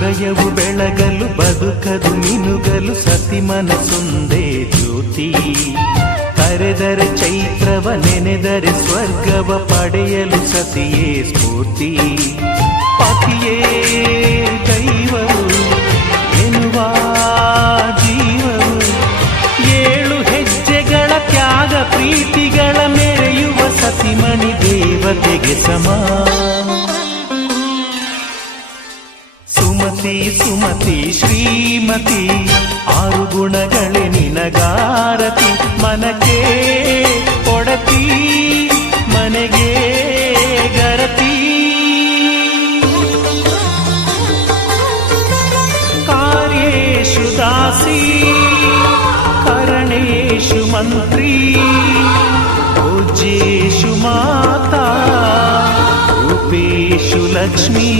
ಹೃದಯವು ಬೆಳಗಲು ಬದುಕದು ಮಿನುಗಲು ಸತಿ ಮನಸೊಂದೇ ಜ್ಯೋತಿ. ಕರೆದರೆ ಚೈತ್ರವ ನೆನೆದರೆ ಸ್ವರ್ಗವ ಪಡೆಯಲು ಸತಿಯೇ ಸ್ಫೂರ್ತಿ. ಪತಿಯೇ ದೈವವು ಎನ್ನುವ ಜೀವವು, 7 ಹೆಜ್ಜೆಗಳ ತ್ಯಾಗ ಪ್ರೀತಿಗಳ ಮೆರೆಯುವ ಸತಿಮಣಿ ದೇವತೆಗೆ ಸಮ. ಸುಮತಿ ಸುಮತಿ ಶ್ರೀಮತಿ 6 ಗುಣಗಳೇ ನಿನಗಾರತಿ. ಮನಕ್ಕೆ ಕೊಡತಿ ಮನೆಗೆ ಗರತಿ. ಕಾರ್ಯೇಷು ದಾಸಿ ಕರಣೇಷು ಮಂತ್ರಿ. ಭೋಜ್ಯೇಷು ಮಾತಾ ರೂಪೇಷು ಲಕ್ಷ್ಮೀ.